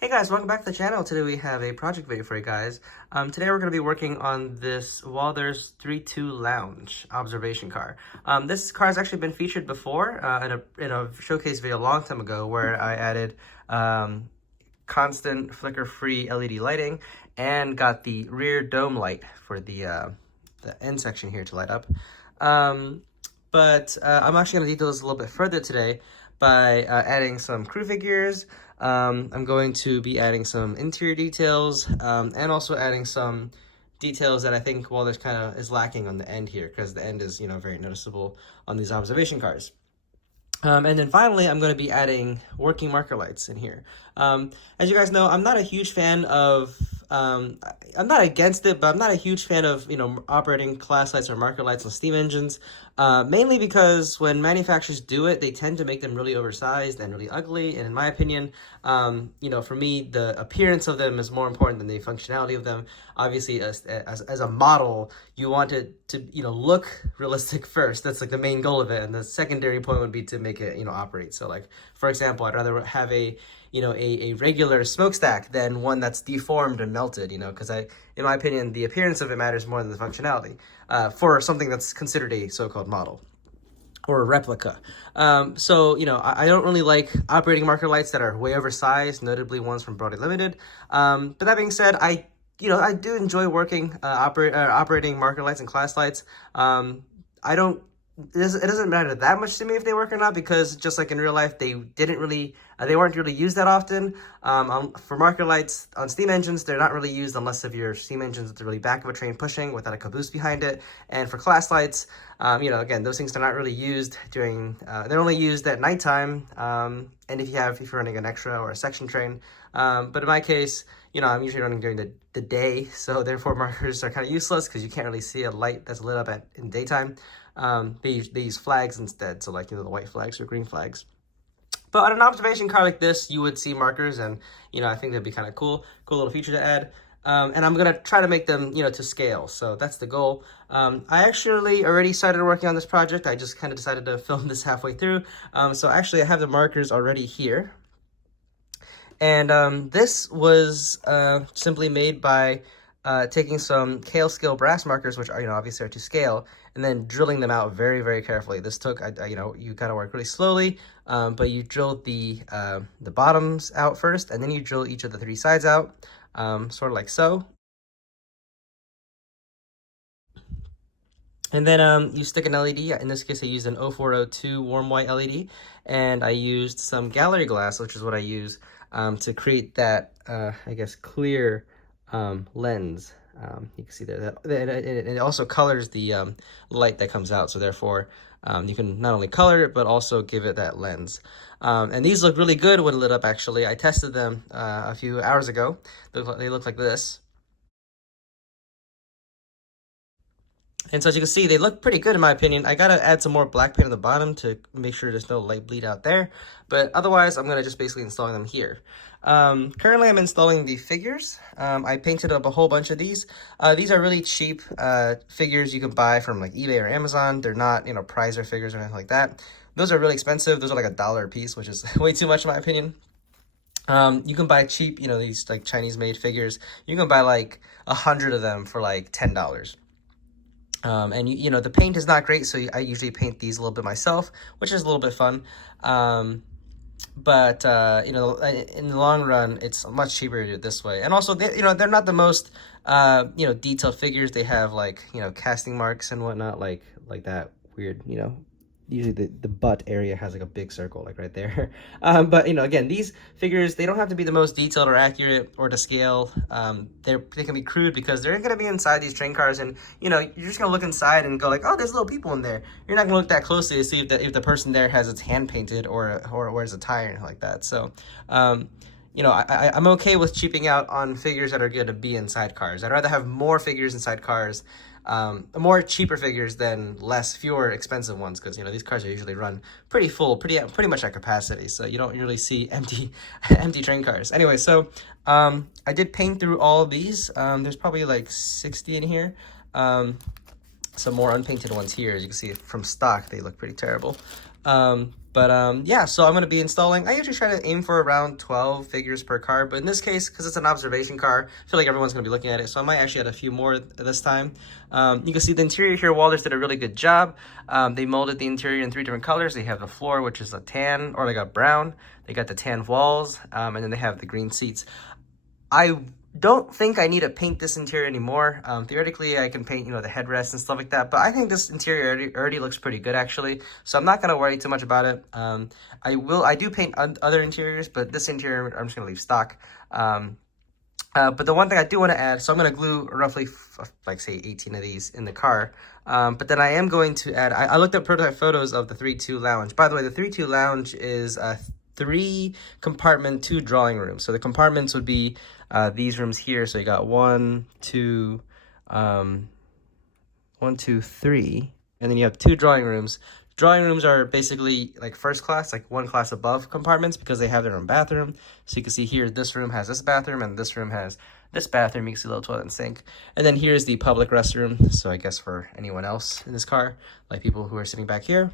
Hey guys, welcome back to the channel. Today we have a project video for you guys. Today we're going to be working on this Walthers 3.2 Lounge observation car. This car has actually been featured before in a showcase video a long time ago where I added constant flicker-free LED lighting and got the rear dome light for the end section here to light up. But I'm actually going to detail this a little bit further today by adding some crew figures. I'm going to be adding some interior details and also adding some details that I think, well, there's kind of is lacking on the end here because the end is, very noticeable on these observation cars. And then finally, I'm going to be adding working marker lights in here. As you guys know, I'm not a huge fan of, I'm not against it, but I'm not a huge fan of, operating class lights or marker lights on steam engines, mainly because when manufacturers do it, they tend to make them really oversized and really ugly. And in my opinion, for me, the appearance of them is more important than the functionality of them. Obviously, as a model, you want it to, look realistic first. That's like the main goal of it. And the secondary point would be to make it, operate. So like, for example, I'd rather have a regular smokestack than one that's deformed and melted, because in my opinion, the appearance of it matters more than the functionality for something that's considered a so-called model or a replica. I don't really like operating marker lights that are way oversized, notably ones from Broadway Limited. But that being said, I do enjoy working operating marker lights and class lights. It doesn't matter that much to me if they work or not, because just like in real life, they weren't really used that often. For marker lights on steam engines, they're not really used unless if your steam engine's at the really back of a train pushing without a caboose behind it. And for class lights, again, those things are not really used during, they're only used at nighttime, and if you're running an extra or a section train. But in my case, I'm usually running during the day, so therefore markers are kind of useless because you can't really see a light that's lit up in daytime. They use flags instead, so like, the white flags or green flags. But on an observation car like this, you would see markers, and, I think that'd be kind of cool little feature to add. And I'm going to try to make them, to scale. So that's the goal. I actually already started working on this project. I just kind of decided to film this halfway through. So actually I have the markers already here. And this was simply made by taking some Kale scale brass markers, which are, obviously are to scale, and then drilling them out very, very carefully. This took, you kind of work really slowly, but you drilled the bottoms out first, and then you drill each of the three sides out, sort of like so. And then you stick an LED. In this case, I used an 0402 warm white LED, and I used some gallery glass, which is what I use to create that, clear lens. You can see there that it also colors the light that comes out, so therefore you can not only color it but also give it that lens. And these look really good when lit up. Actually, I tested them a few hours ago. They look like this. And so as you can see, they look pretty good in my opinion. I gotta add some more black paint on the bottom to make sure there's no light bleed out there. But otherwise, I'm gonna just basically install them here. Currently, I'm installing the figures. I painted up a whole bunch of these. These are really cheap figures you can buy from like eBay or Amazon. They're not, Prizer figures or anything like that. Those are really expensive. Those are like $1 a piece, which is way too much in my opinion. You can buy cheap, these like Chinese made figures. You can buy like 100 of them for like $10. And the paint is not great, so I usually paint these a little bit myself, which is a little bit fun. But in the long run, it's much cheaper to do it this way. And also, they're not the most, detailed figures. They have like, casting marks and whatnot, like that weird, usually the butt area has like a big circle like right there. But again, these figures, they don't have to be the most detailed or accurate or to scale. They can be crude because they're going to be inside these train cars, and you're just going to look inside and go like, oh, there's little people in there. You're not going to look that closely to see if the person there has its hand painted or wears a tie or anything like that. So I'm okay with cheaping out on figures that are going to be inside cars. I'd rather have more figures inside cars, more cheaper figures than fewer expensive ones, because these cars are usually run pretty full, pretty much at capacity, so you don't really see empty train cars. Anyway, so I did paint through all of these. There's probably like 60 in here. Some more unpainted ones here. As you can see from stock, they look pretty terrible. But But yeah, so I'm going to be installing, I usually try to aim for around 12 figures per car, but in this case, because it's an observation car, I feel like everyone's going to be looking at it, so I might actually add a few more this time. You can see the interior here, Walthers did a really good job. They molded the interior in 3 different colors. They have the floor, which is a tan, or like a brown. They got the tan walls, and then they have the green seats. I don't think I need to paint this interior anymore. Theoretically, I can paint, you know, the headrest and stuff like that, but I think this interior already looks pretty good, actually, so I'm not going to worry too much about it. I do paint other interiors, but this interior, I'm just going to leave stock. But the one thing I do want to add, so I'm going to glue roughly, like, say, 18 of these in the car, but then I am going to add, I looked up prototype photos of the 3-2 lounge. By the way, the 3-2 lounge is a 3-compartment, 2 drawing rooms. So the compartments would be these rooms here. So you got 1, 2, 3, and then you have 2 drawing rooms. Drawing rooms are basically like first class, like one class above compartments, because they have their own bathroom. So you can see here, this room has this bathroom, and this room has this bathroom. You can see a little toilet and sink. And then here's the public restroom. So I guess for anyone else in this car, like people who are sitting back here.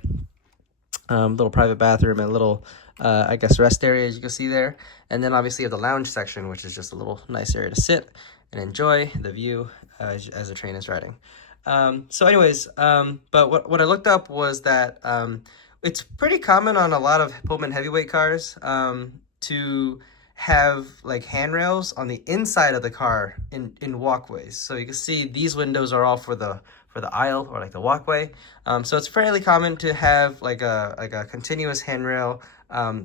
Little private bathroom and little, I guess, rest area, as you can see there. And then obviously you have the lounge section, which is just a little nice area to sit and enjoy the view as the train is riding. So anyways, but what I looked up was that it's pretty common on a lot of Pullman heavyweight cars to have like handrails on the inside of the car in walkways. So you can see these windows are all for the aisle or like the walkway. So it's fairly common to have like a continuous handrail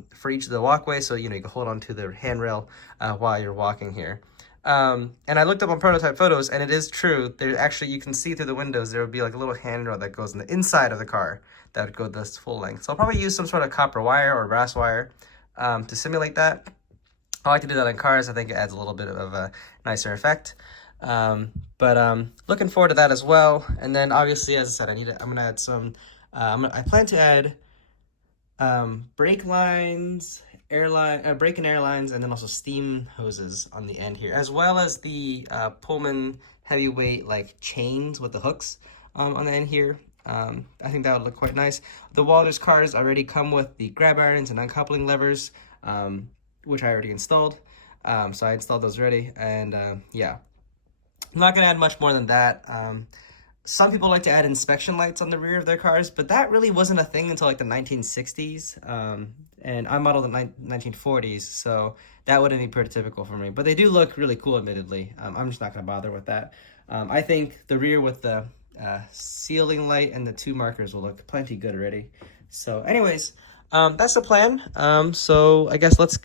for each of the walkways. So, you know, you can hold on to the handrail while you're walking here. And I looked up on prototype photos, and it is true. There actually, you can see through the windows, there would be like a little handrail that goes on the inside of the car that would go this full length. So I'll probably use some sort of copper wire or brass wire to simulate that. I like to do that in cars. I think it adds a little bit of a nicer effect. But looking forward to that as well. And then obviously, as I said, I'm gonna add some. I plan to add brake lines, brake and air lines, and then also steam hoses on the end here, as well as the Pullman heavyweight like chains with the hooks on the end here. I think that would look quite nice. The Walthers cars already come with the grab irons and uncoupling levers, which I already installed. So I installed those already, and yeah. I'm not going to add much more than that. Some people like to add inspection lights on the rear of their cars, but that really wasn't a thing until like the 1960s. And I modeled in the 1940s, so that wouldn't be pretty typical for me. But they do look really cool, admittedly. I'm just not going to bother with that. I think the rear with the ceiling light and the 2 markers will look plenty good already. So anyways, that's the plan. So I guess let's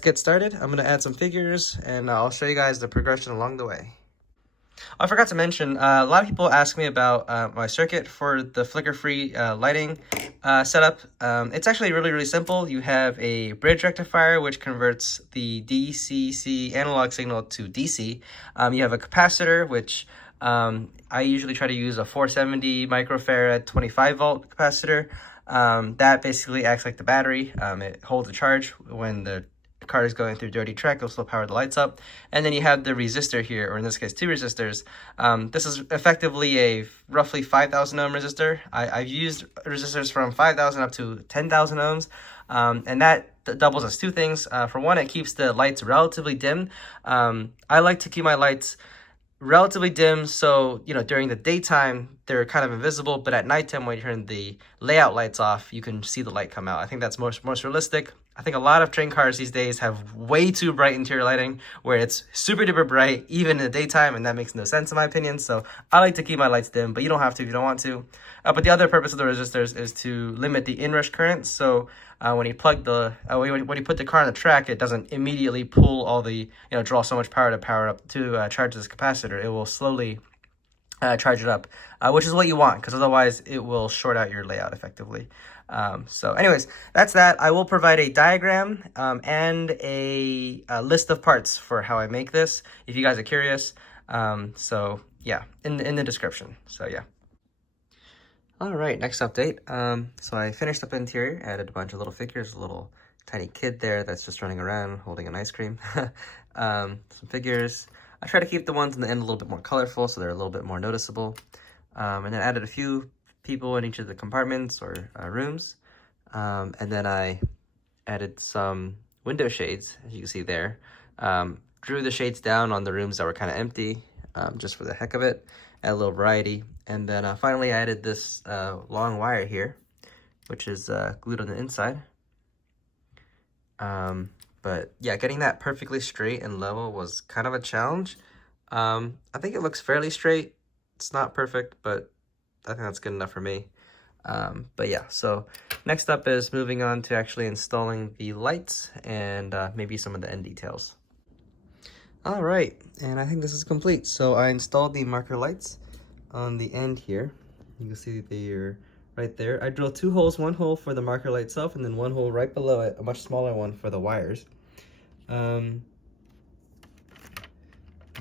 get started. I'm going to add some figures, and I'll show you guys the progression along the way. I forgot to mention, a lot of people ask me about my circuit for the flicker-free lighting setup. It's actually really simple. You have a bridge rectifier, which converts the DCC analog signal to DC. You have a capacitor, which I usually try to use a 470 microfarad 25-volt capacitor. That basically acts like the battery. It holds a charge when the car is going through dirty track. It'll still power the lights up. And then you have the resistor here, or in this case 2 resistors. This is effectively a roughly 5,000 ohm resistor. I've used resistors from 5,000 up to 10,000 ohms, and that doubles as 2 things. For one, it keeps the lights relatively dim. I like to keep my lights relatively dim, so, you know, during the daytime they're kind of invisible, but at nighttime when you turn the layout lights off, you can see the light come out. I think that's most realistic. I think a lot of train cars these days have way too bright interior lighting, where it's super duper bright even in the daytime, and that makes no sense in my opinion. So I like to keep my lights dim, but you don't have to if you don't want to. But the other purpose of the resistors is to limit the inrush current. So when you plug the when you put the car on the track, it doesn't immediately pull all the, draw so much power to charge this capacitor. It will slowly charge it up, which is what you want, because otherwise it will short out your layout effectively. So anyways, that's that. I will provide a diagram and a list of parts for how I make this, if you guys are curious. So yeah, in the description. So yeah. All right, next update. So I finished up the interior, added a bunch of little figures, a little tiny kid there that's just running around holding an ice cream. Some figures. I try to keep the ones in the end a little bit more colorful, so they're a little bit more noticeable. And then added a few people in each of the compartments or rooms. And then I added some window shades, as you can see there. Drew the shades down on the rooms that were kind of empty, just for the heck of it. Add a little variety. And then finally I added this long wire here, which is glued on the inside. But yeah, getting that perfectly straight and level was kind of a challenge. I think it looks fairly straight. It's not perfect, but I think that's good enough for me. But yeah, so next up is moving on to actually installing the lights and maybe some of the end details. All right, and I think this is complete. So I installed the marker lights on the end here. You can see they're right there. I drilled 2 holes, 1 hole for the marker light itself, and then 1 hole right below it, a much smaller one for the wires. Let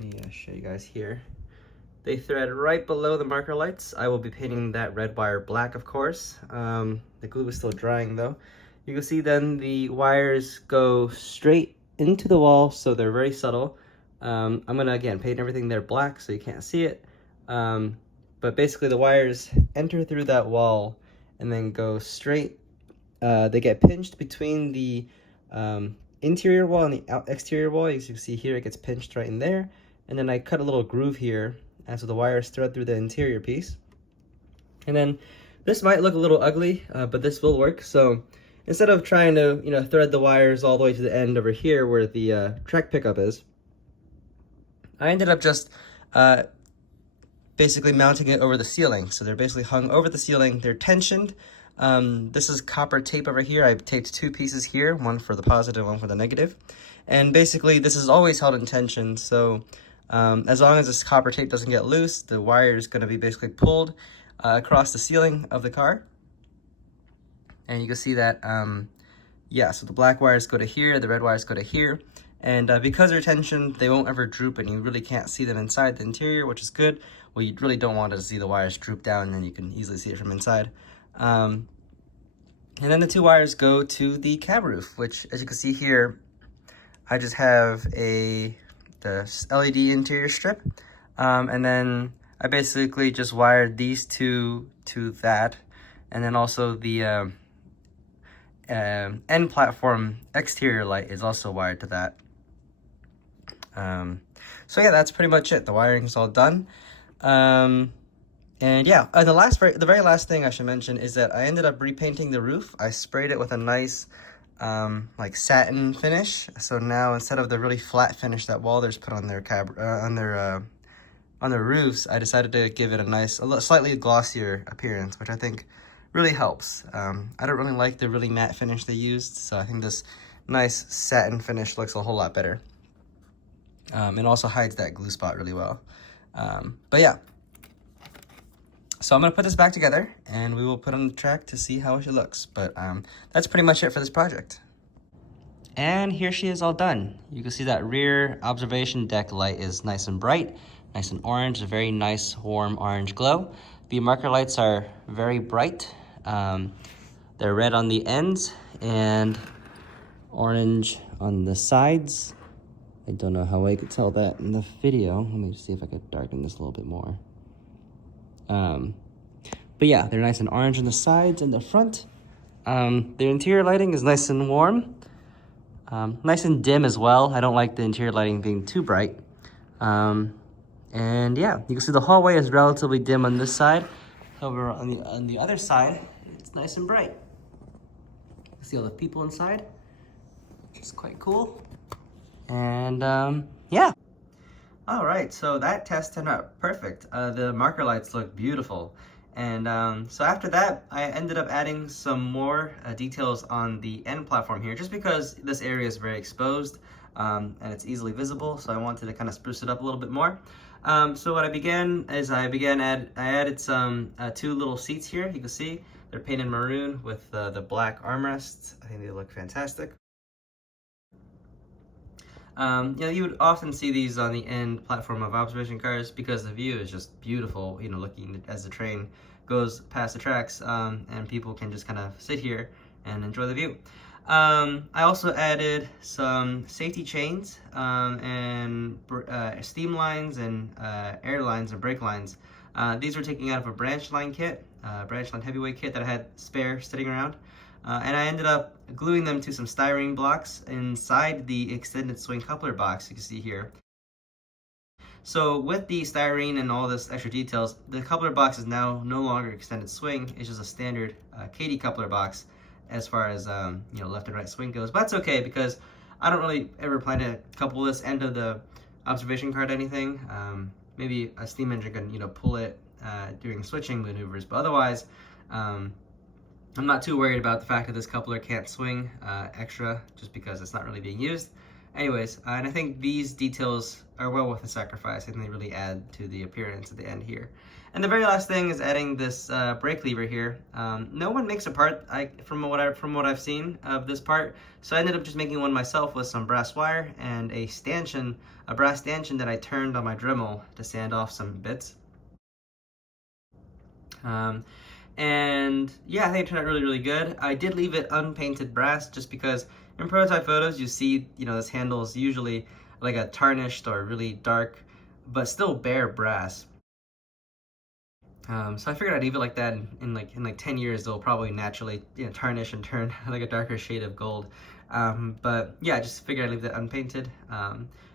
me show you guys here. They thread right below the marker lights. I will be painting that red wire black, of course. The glue is still drying though. You can see then the wires go straight into the wall, so they're very subtle. I'm gonna, again, paint everything there black so you can't see it. But basically the wires enter through that wall and then go straight. They get pinched between the interior wall and the exterior wall. As you can see here, it gets pinched right in there. And then I cut a little groove here, and so the wires thread through the interior piece. And then this might look a little ugly, but this will work. So instead of trying to, thread the wires all the way to the end over here where the track pickup is, I ended up just basically mounting it over the ceiling. So they're basically hung over the ceiling. They're tensioned. This is copper tape over here. I've taped 2 pieces here, one for the positive, one for the negative. And basically this is always held in tension. So as long as this copper tape doesn't get loose, the wire is going to be basically pulled across the ceiling of the car. And you can see that, yeah, so the black wires go to here, the red wires go to here. And because they're tensioned, they won't ever droop, and you really can't see them inside the interior, which is good. Well, you really don't want to see the wires droop down, and you can easily see it from inside. And then the 2 wires go to the cab roof, which, as you can see here, I just have the LED interior strip. And then I basically just wired these 2 to that. And then also the end platform exterior light is also wired to that. So yeah, that's pretty much it. The wiring is all done. And yeah, the very last thing I should mention is that I ended up repainting the roof. I sprayed it with a nice like satin finish. So now instead of the really flat finish that Walthers put on their on their roofs, I decided to give it a slightly glossier appearance, which I think really helps. I don't really like the really matte finish they used, so I think this nice satin finish looks a whole lot better. It also hides that glue spot really well. But yeah, so I'm gonna put this back together and we will put on the track to see how it looks. But that's pretty much it for this project. And here she is all done. You can see that rear observation deck light is nice and bright, nice and orange, a very nice warm orange glow. The marker lights are very bright. They're red on the ends and orange on the sides. I don't know how I could tell that in the video. Let me see if I could darken this a little bit more. But yeah, they're nice and orange on the sides and the front. The interior lighting is nice and warm. Nice and dim as well. I don't like the interior lighting being too bright. And yeah, you can see the hallway is relatively dim on this side. Over on the other side, it's nice and bright. You can see all the people inside, which is quite cool. And yeah. All right, so that test turned out perfect. The marker lights look beautiful. And so after that, I ended up adding some more details on the end platform here, just because this area is very exposed and it's easily visible. So I wanted to kind of spruce it up a little bit more. So what I began is I added some 2 little seats here. You can see they're painted maroon with the black armrests. I think they look fantastic. You would often see these on the end platform of observation cars because the view is just beautiful, looking as the train goes past the tracks, and people can just kind of sit here and enjoy the view. I also added some safety chains and steam lines and air lines and brake lines. These were taken out of a branch line kit, branch line heavyweight kit that I had spare sitting around. and I ended up gluing them to some styrene blocks inside the extended swing coupler box you can see here. So with the styrene and all this extra details, the coupler box is now no longer extended swing. It's just a standard KD coupler box as far as you know, left and right swing goes. But that's okay because I don't really ever plan to couple this end of the observation car to anything. Maybe a steam engine can, you know, pull it during switching maneuvers, but otherwise I'm not too worried about the fact that this coupler can't swing extra just because it's not really being used. Anyways, and I think these details are well worth the sacrifice. I think they really add to the appearance at the end here. And the very last thing is adding this brake lever here. No one makes a part from what I've seen of this part, so I ended up just making one myself with some brass wire and a brass stanchion that I turned on my Dremel to sand off some bits. And yeah, I think it turned out really, really good. I did leave it unpainted brass just because in prototype photos you see, you know, this handle is usually like a tarnished or really dark, but still bare brass. So I figured I'd leave it like that. In like 10 years, it'll probably naturally, you know, tarnish and turn like a darker shade of gold. But yeah, I just figured I'd leave it unpainted,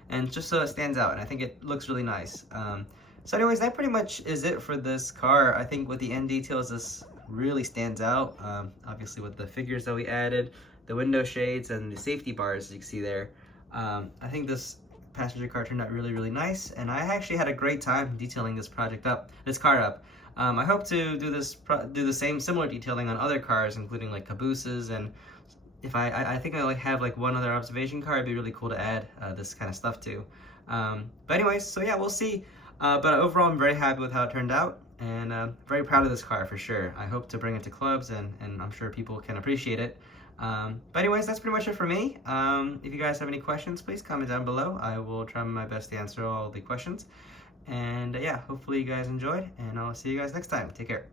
and just so it stands out, and I think it looks really nice. So anyways, that pretty much is it for this car. I think with the end details, this really stands out. Obviously with the figures that we added, the window shades, and the safety bars you can see there. I think this passenger car turned out really, really nice, and I actually had a great time detailing this car up. I hope to do the same similar detailing on other cars, including like cabooses, and if I think I like have like one other observation car, it'd be really cool to add this kind of stuff to. But anyways, so yeah, we'll see. But overall, I'm very happy with how it turned out, and very proud of this car for sure. I hope to bring it to clubs, and I'm sure people can appreciate it. But anyways, that's pretty much it for me. If you guys have any questions, please comment down below. I will try my best to answer all the questions. And yeah, hopefully you guys enjoyed, and I'll see you guys next time. Take care.